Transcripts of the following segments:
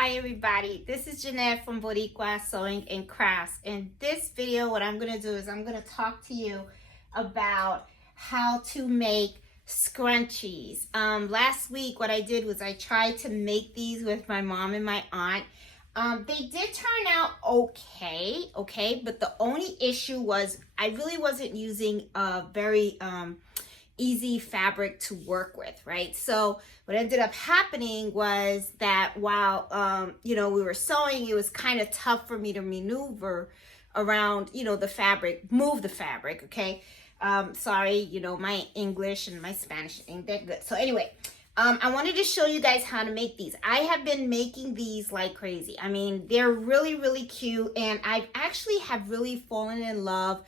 Hi everybody, this is Jeanette from Boricua Sewing and Crafts. In this video, what I'm going to do is I'm going to talk to you about how to make scrunchies. Last week what I did was I tried to make these with my mom and my aunt. They did turn out okay, but the only issue was I really wasn't using a very easy fabric to work with, right? So what ended up happening was that while we were sewing, it was kind of tough for me to maneuver around, the fabric, move the fabric, okay? Sorry, my English and my Spanish ain't that good. So anyway, I wanted to show you guys how to make these. I have been making these like crazy. I mean, they're really, really cute, and I actually have really fallen in love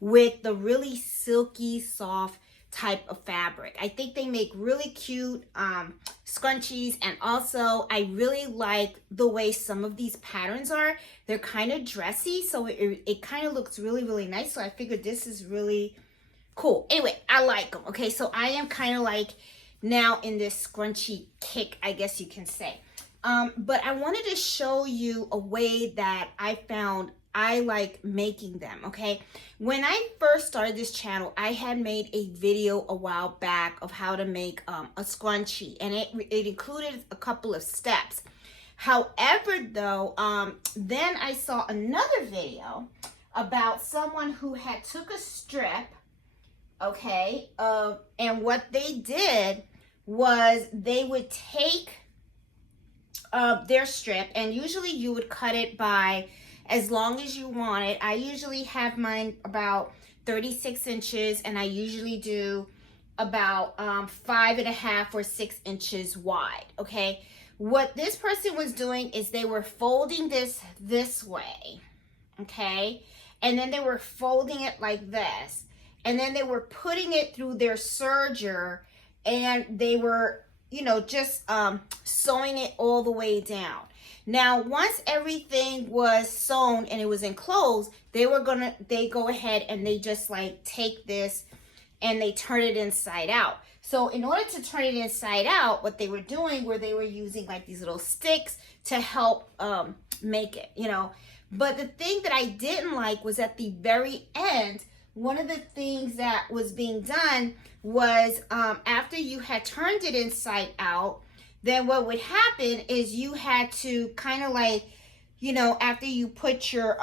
with the really silky, soft type of fabric. I think they make really cute scrunchies, and also I really like the way some of these patterns are. They're kind of dressy, so it kind of looks really, really nice. So I figured this is really cool. Anyway, I like them. Okay, so I am kind of like now in this scrunchie kick, I guess you can say. But I wanted to show you a way that I found I like making them, okay? When I first started this channel, I had made a video a while back of how to make a scrunchie, and it included a couple of steps. However, though, then I saw another video about someone who had took a strip, okay, and what they did was they would take their strip, and usually you would cut it by as long as you want it. I usually have mine about 36 inches, and I usually do about 5.5 or 6 inches wide, okay? What this person was doing is they were folding this way, okay? And then they were folding it like this. And then they were putting it through their serger, and they were, just sewing it all the way down. Now, once everything was sewn and it was enclosed, they go ahead and they just like take this and they turn it inside out. So in order to turn it inside out, what they were doing were they were using like these little sticks to help make it, But the thing that I didn't like was at the very end, one of the things that was being done was after you had turned it inside out, then what would happen is you had to kind of like, after you put your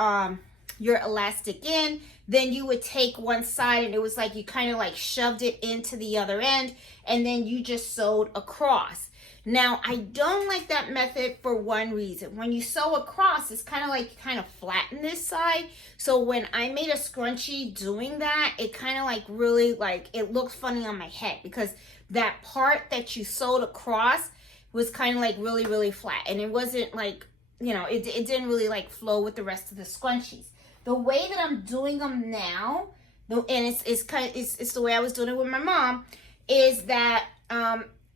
elastic in, then you would take one side, and it was like you kind of like shoved it into the other end, and then you just sewed across. Now, I don't like that method for one reason. When you sew across, it's kind of like you kind of flatten this side. So when I made a scrunchie doing that, it kind of like really like, it looked funny on my head because that part that you sewed across was kind of like really, really flat. And it wasn't like, it didn't really like flow with the rest of the scrunchies. The way that I'm doing them now, and it's the way I was doing it with my mom, is that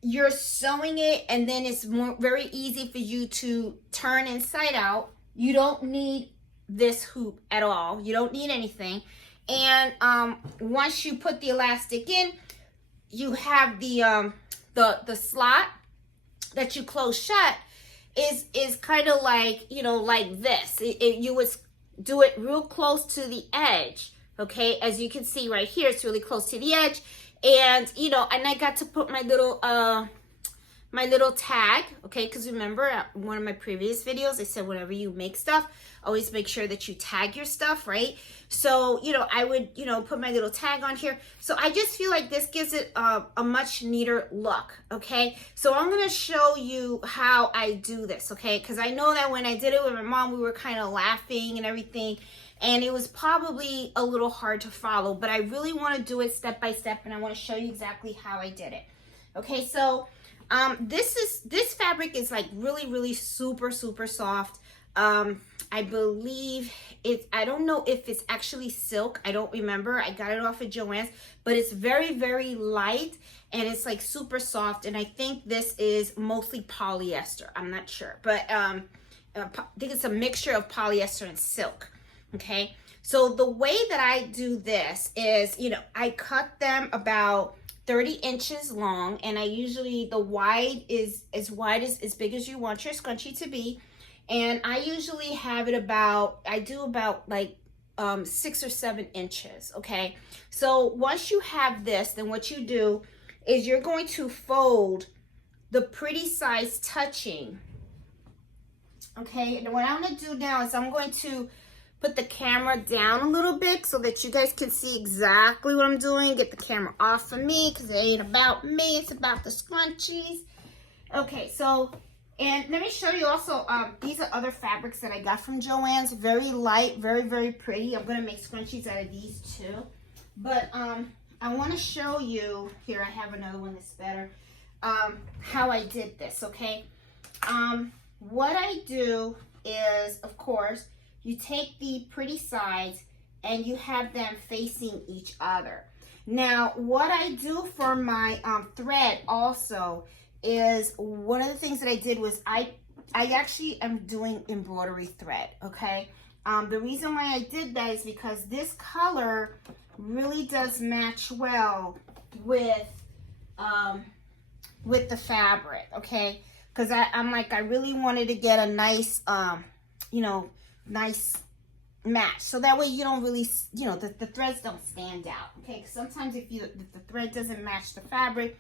you're sewing it, and then it's very easy for you to turn inside out. You don't need this hoop at all. You don't need anything. And once you put the elastic in, you have the slot that you close shut is kind of like, like this. You would do it real close to the edge, okay? As you can see right here, it's really close to the edge. And, and I got to put my little tag, okay? Because remember, one of my previous videos, I said whenever you make stuff, always make sure that you tag your stuff, right? So, I would, put my little tag on here. So I just feel like this gives it a much neater look, okay? So I'm going to show you how I do this, okay? Because I know that when I did it with my mom, we were kind of laughing and everything, and it was probably a little hard to follow, but I really want to do it step by step, and I want to show you exactly how I did it. Okay, so this fabric is like really, really super, super soft. I believe I don't know if it's actually silk. I don't remember. I got it off of Joann's, but it's very, very light, and it's like super soft. And I think this is mostly polyester. I'm not sure, but I think it's a mixture of polyester and silk. Okay. So the way that I do this is, I cut them about 30 inches long, and I usually, the wide is as big as you want your scrunchie to be. And I usually have it about, I do about like 6 or 7 inches, okay? So once you have this, then what you do is you're going to fold the pretty sides touching, okay? And what I'm gonna do now is I'm going to put the camera down a little bit so that you guys can see exactly what I'm doing. Get the camera off of me because it ain't about me, it's about the scrunchies. Okay, so, and let me show you also, these are other fabrics that I got from Joann's. Very light, very, very pretty. I'm gonna make scrunchies out of these too. But I wanna show you, here I have another one that's better, how I did this, okay? What I do is, of course, you take the pretty sides and you have them facing each other. Now, what I do for my thread also is, one of the things that I did was I actually am doing embroidery thread, okay? The reason why I did that is because this color really does match well with the fabric, okay? Because I'm like, I really wanted to get a nice, you know, nice match, so that way you don't really, you know, the threads don't stand out, okay? Because sometimes if the thread doesn't match the fabric,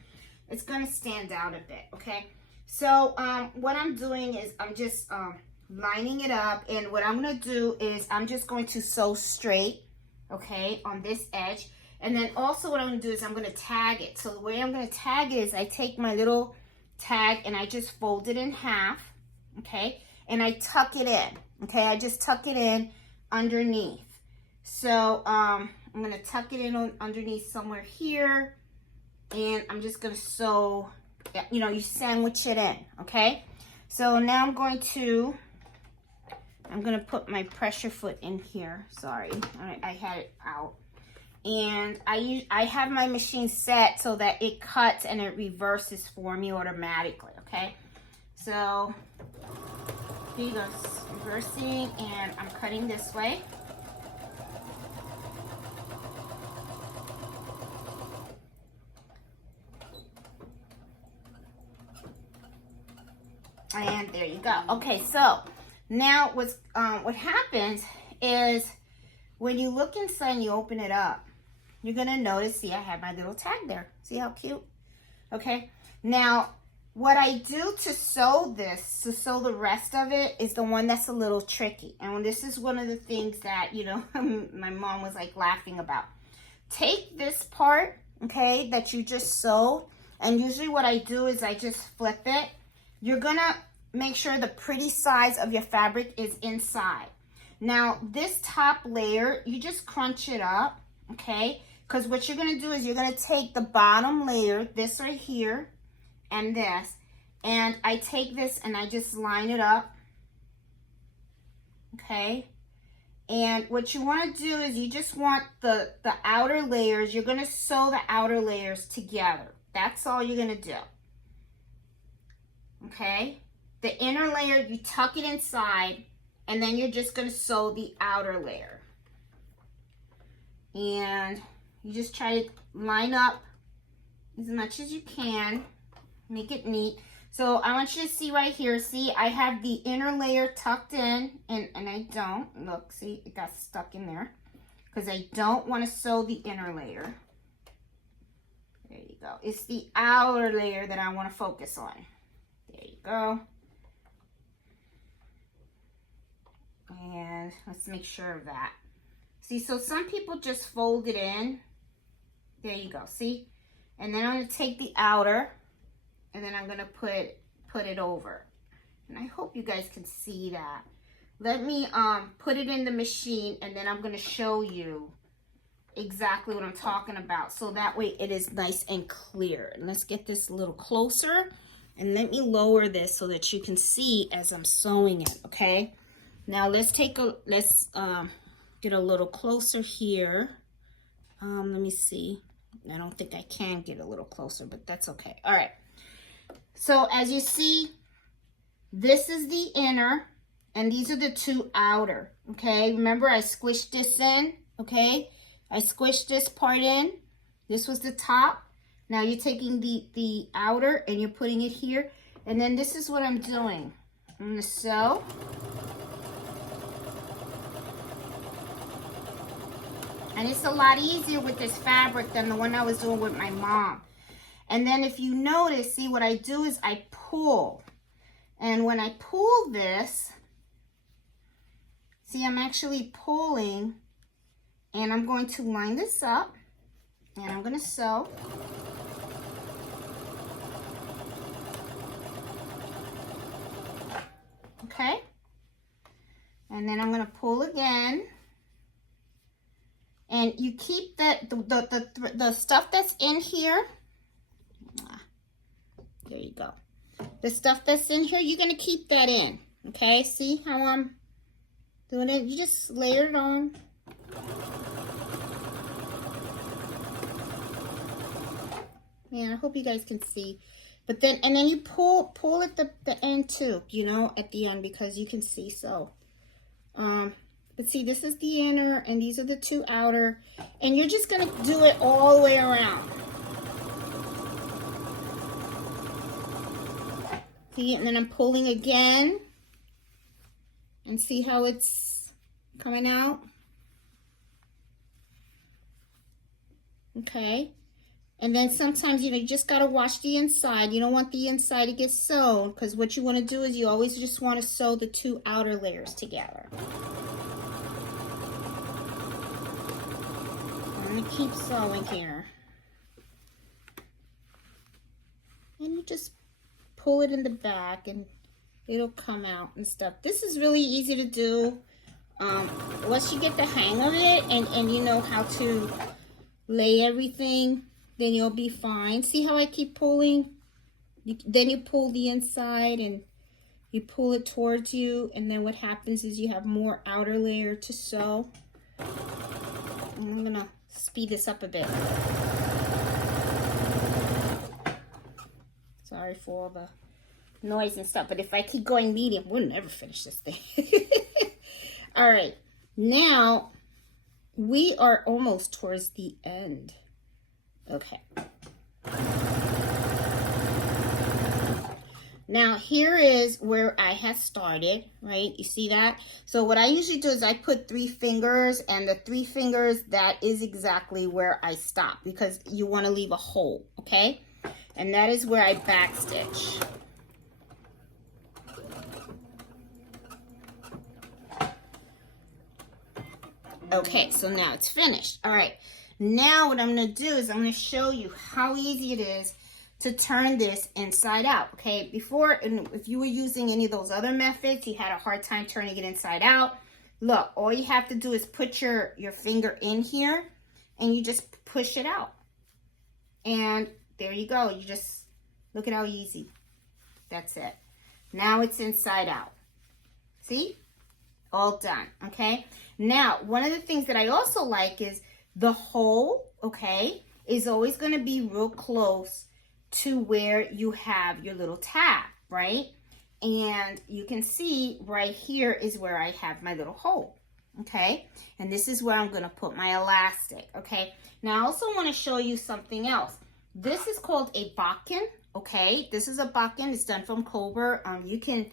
it's gonna stand out a bit, okay? So what I'm doing is I'm just lining it up, and what I'm gonna do is I'm just going to sew straight, okay, on this edge. And then also what I'm gonna do is I'm gonna tag it. So the way I'm gonna tag it is I take my little tag and I just fold it in half, okay, and I tuck it in. Okay, I just tuck it in underneath. So I'm gonna tuck it in underneath somewhere here, and I'm just gonna sew, you know, you sandwich it in, okay? So now I'm gonna put my pressure foot in here. Sorry, I had it out. And I have my machine set so that it cuts and it reverses for me automatically, okay? So here goes, reversing, and I'm cutting this way. And there you go. Okay, so now what happens is when you look inside and you open it up, you're gonna notice, see, I have my little tag there. See how cute? Okay, now what I do to sew this, to sew the rest of it, is the one that's a little tricky. And this is one of the things that, you know, my mom was like laughing about. Take this part, okay, that you just sewed, and usually what I do is I just flip it. You're gonna make sure the pretty sides of your fabric is inside. Now, this top layer, you just crunch it up, okay? Because what you're gonna do is you're gonna take the bottom layer, this right here, and this, and I take this and I just line it up, okay? And what you want to do is you just want the outer layers, you're going to sew the outer layers together. That's all you're going to do, okay? The inner layer, you tuck it inside, and then you're just going to sew the outer layer. And you just try to line up as much as you can. Make it neat. So I want you to see right here, see, I have the inner layer tucked in, and I don't, look, see, it got stuck in there, because I don't want to sew the inner layer. There you go. It's the outer layer that I want to focus on. There you go. And let's make sure of that. See, so some people just fold it in. There you go, see? And then I'm going to take the outer, and then I'm going to put it over. And I hope you guys can see that. Let me put it in the machine, and then I'm going to show you exactly what I'm talking about. So that way it is nice and clear. And let's get this a little closer. And let me lower this so that you can see as I'm sewing it, okay? Now let's get a little closer here. Let me see. I don't think I can get a little closer, but that's okay. All right. So as you see, this is the inner, and these are the two outer, okay? Remember, I squished this in, okay? I squished this part in. This was the top, Now you're taking the outer and you're putting it here. And then this is what I'm doing. I'm gonna sew. And it's a lot easier with this fabric than the one I was doing with my mom. And then if you notice, see what I do is I pull. And when I pull this, see I'm actually pulling, and I'm going to line this up and I'm gonna sew. Okay. And then I'm gonna pull again. And you keep that the stuff that's in here. There you go. The stuff that's in here, you're gonna keep that in. Okay, see how I'm doing it? You just layer it on. Yeah, I hope you guys can see. But then, and then you pull at the end too, you know, at the end, because you can see. So, but see, this is the inner and these are the two outer, and you're just gonna do it all the way around. See, and then I'm pulling again, and see how it's coming out. Okay. And then sometimes, you know, you just got to wash the inside. You don't want the inside to get sewn, because what you want to do is you always just want to sew the two outer layers together. I'm going to keep sewing here. And you just pull it in the back and it'll come out and stuff. This is really easy to do. Once you get the hang of it and you know how to lay everything, then you'll be fine. See how I keep pulling? Then you pull the inside and you pull it towards you, and then what happens is you have more outer layer to sew. And I'm gonna speed this up a bit. Sorry for all the noise and stuff, but if I keep going medium, we'll never finish this thing. All right, now we are almost towards the end. Okay. Now here is where I had started, right? You see that? So what I usually do is I put 3 fingers, and the 3 fingers, that is exactly where I stop, because you want to leave a hole, okay? And that is where I backstitch. Okay, so now it's finished. All right. Now what I'm going to do is I'm going to show you how easy it is to turn this inside out, okay? Before, if you were using any of those other methods, you had a hard time turning it inside out. Look, all you have to do is put your finger in here, and you just push it out. And there you go. You just, look at how easy. That's it. Now it's inside out. See? All done, okay? Now, one of the things that I also like is the hole, okay, is always going to be real close to where you have your little tab, right? And you can see right here is where I have my little hole, okay? And this is where I'm going to put my elastic, okay? Now, I also want to show you something else. This is called a bodkin, okay? This is a bodkin. It's done from Cobra. You can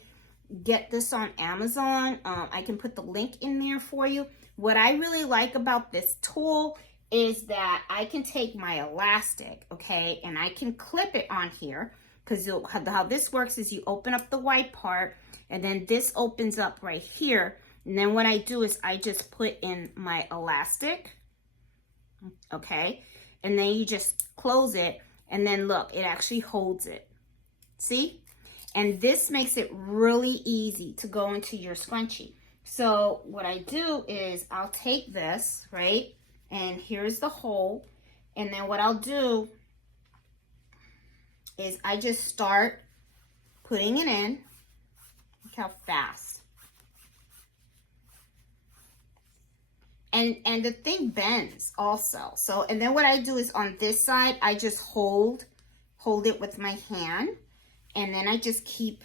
get this on Amazon. I can put the link in there for you. What I really like about this tool is that I can take my elastic, okay, and I can clip it on here, because how this works is you open up the white part, and then this opens up right here, and then what I do is I just put in my elastic, okay, and then you just close it, and then look, it actually holds it. See? And this makes it really easy to go into your scrunchie. So what I do is I'll take this, right? And here's the hole. And then what I'll do is I just start putting it in. Look how fast. And the thing bends also. So, and then what I do is on this side, I just hold it with my hand. And then I just keep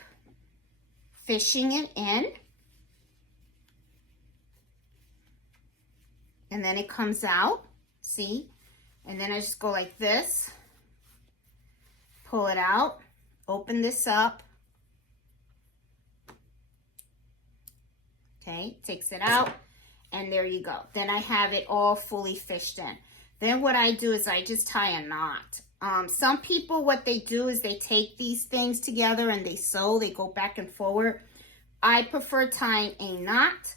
fishing it in. And then it comes out, see? And then I just go like this. pull it out, open this up. Okay, takes it out, and there you go. Then I have it all fully fished in. Then what I do is I just tie a knot. Some people, what they do is they take these things together and they sew, they go back and forward. I prefer tying a knot.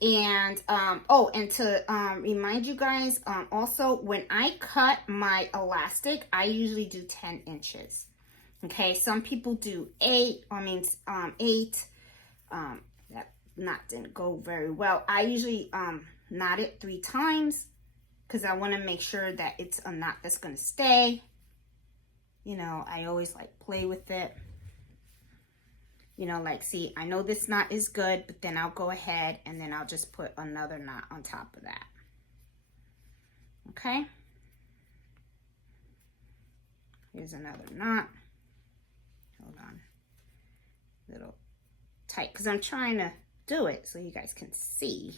And, oh, and to remind you guys, also, when I cut my elastic, I usually do 10 inches. Okay, some people do 8. That knot didn't go very well. I usually knot it 3 times because I want to make sure that it's a knot that's going to stay. You know, I always like play with it. You know, like, see, I know this knot is good, but then I'll go ahead and then I'll just put another knot on top of that. Okay. Here's another knot. Hold on. Little tight, because I'm trying to do it so you guys can see.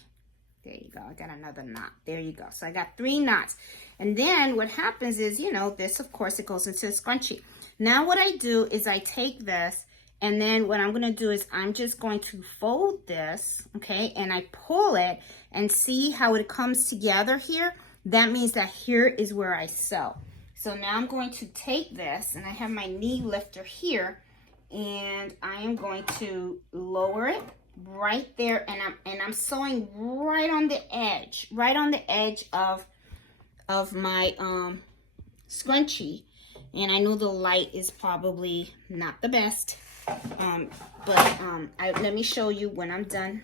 There you go. I got another knot. There you go. So I got 3 knots. And then what happens is, you know, this, of course, it goes into a scrunchie. Now what I do is I take this, and then what I'm going to do is I'm just going to fold this, okay, and I pull it and see how it comes together here. That means that here is where I sew. So now I'm going to take this, and I have my knee lifter here, and I am going to lower it right there, and I'm sewing right on the edge of my scrunchie. And I know the light is probably not the best. Let me show you when I'm done.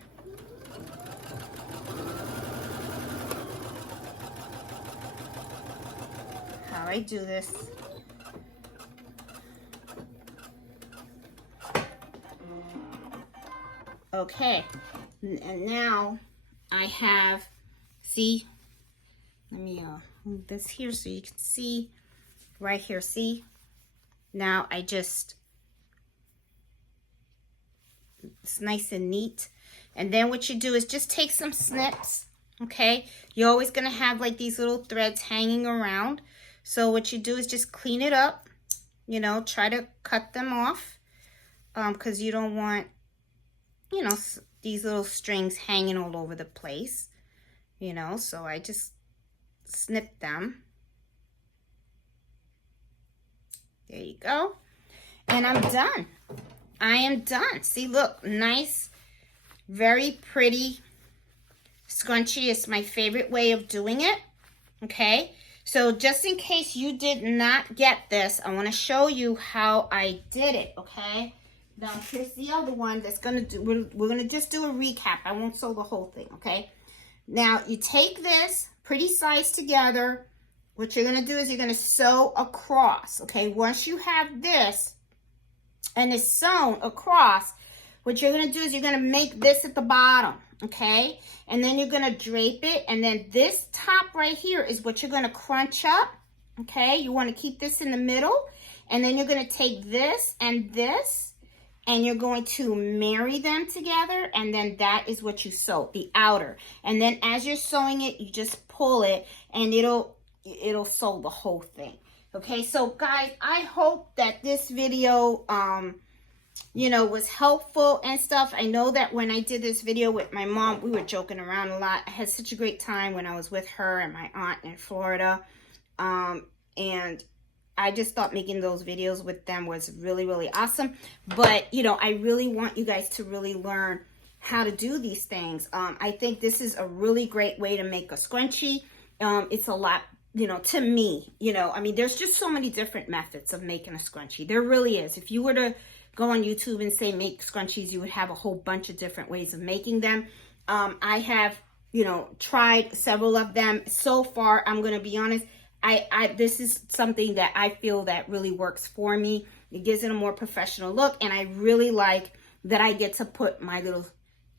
How I do this. Okay, and now I have, see, let me move this here so you can see right here, see? Now I just, it's nice and neat. And then what you do is just take some snips, okay? You're always gonna have like these little threads hanging around. So what you do is just clean it up, you know, try to cut them off, because you don't want, you know, these little strings hanging all over the place, you know, so I just snip them. There you go. And I'm done. I am done. See, look, nice, very pretty scrunchie. It's my favorite way of doing it, okay? So just in case you did not get this, I want to show you how I did it, okay? Now, here's the other one that's going to do, we're going to just do a recap. I won't sew the whole thing, okay? Now, you take this pretty size together. What you're going to do is you're going to sew across, okay? Once you have this and it's sewn across, what you're going to do is you're going to make this at the bottom, okay? And then you're going to drape it. And then this top right here is what you're going to crunch up, okay? You want to keep this in the middle. And then you're going to take this, and you're going to marry them together, and then that is what you sew, the outer. And then as you're sewing it, you just pull it, and it'll sew the whole thing. Okay, so guys, I hope that this video, you know, was helpful and stuff. I know that when I did this video with my mom, we were joking around a lot. I had such a great time when I was with her and my aunt in Florida. And I just thought making those videos with them was really, really awesome. But, you know, I really want you guys to really learn how to do these things. I think this is a really great way to make a scrunchie. It's a lot, you know, to me, you know, I mean, there's just so many different methods of making a scrunchie. There really is. If you were to go on YouTube and say make scrunchies, you would have a whole bunch of different ways of making them. I have, you know, tried several of them. So far, I'm going to be honest, this is something that I feel that really works for me. It gives it a more professional look, and I really like that I get to put my little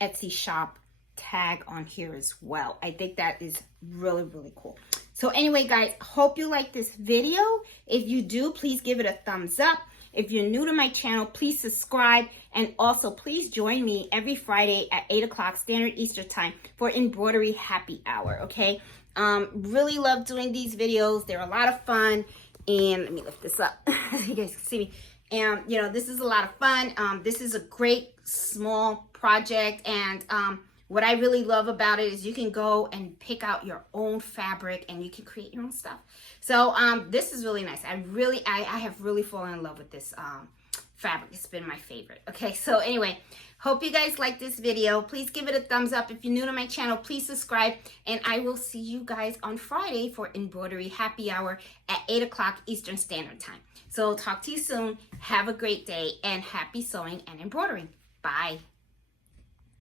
Etsy shop tag on here as well. I think that is really, really cool. So anyway, guys, hope you like this video. If you do, please give it a thumbs up. If you're new to my channel, please subscribe. And also, please join me every Friday at 8 o'clock Standard Eastern Time for Embroidery Happy Hour, okay? Really love doing these videos. They're a lot of fun. And let me lift this up. You guys can see me. And, you know, this is a lot of fun. This is a great small project. And what I really love about it is you can go and pick out your own fabric and you can create your own stuff. So this is really nice. I have really fallen in love with this fabric. It's been my favorite. Okay, so anyway, hope you guys like this video. Please give it a thumbs up. If you're new to my channel, please subscribe. And I will see you guys on Friday for embroidery happy hour at 8 o'clock Eastern Standard Time. So talk to you soon. Have a great day and happy sewing and embroidering. Bye.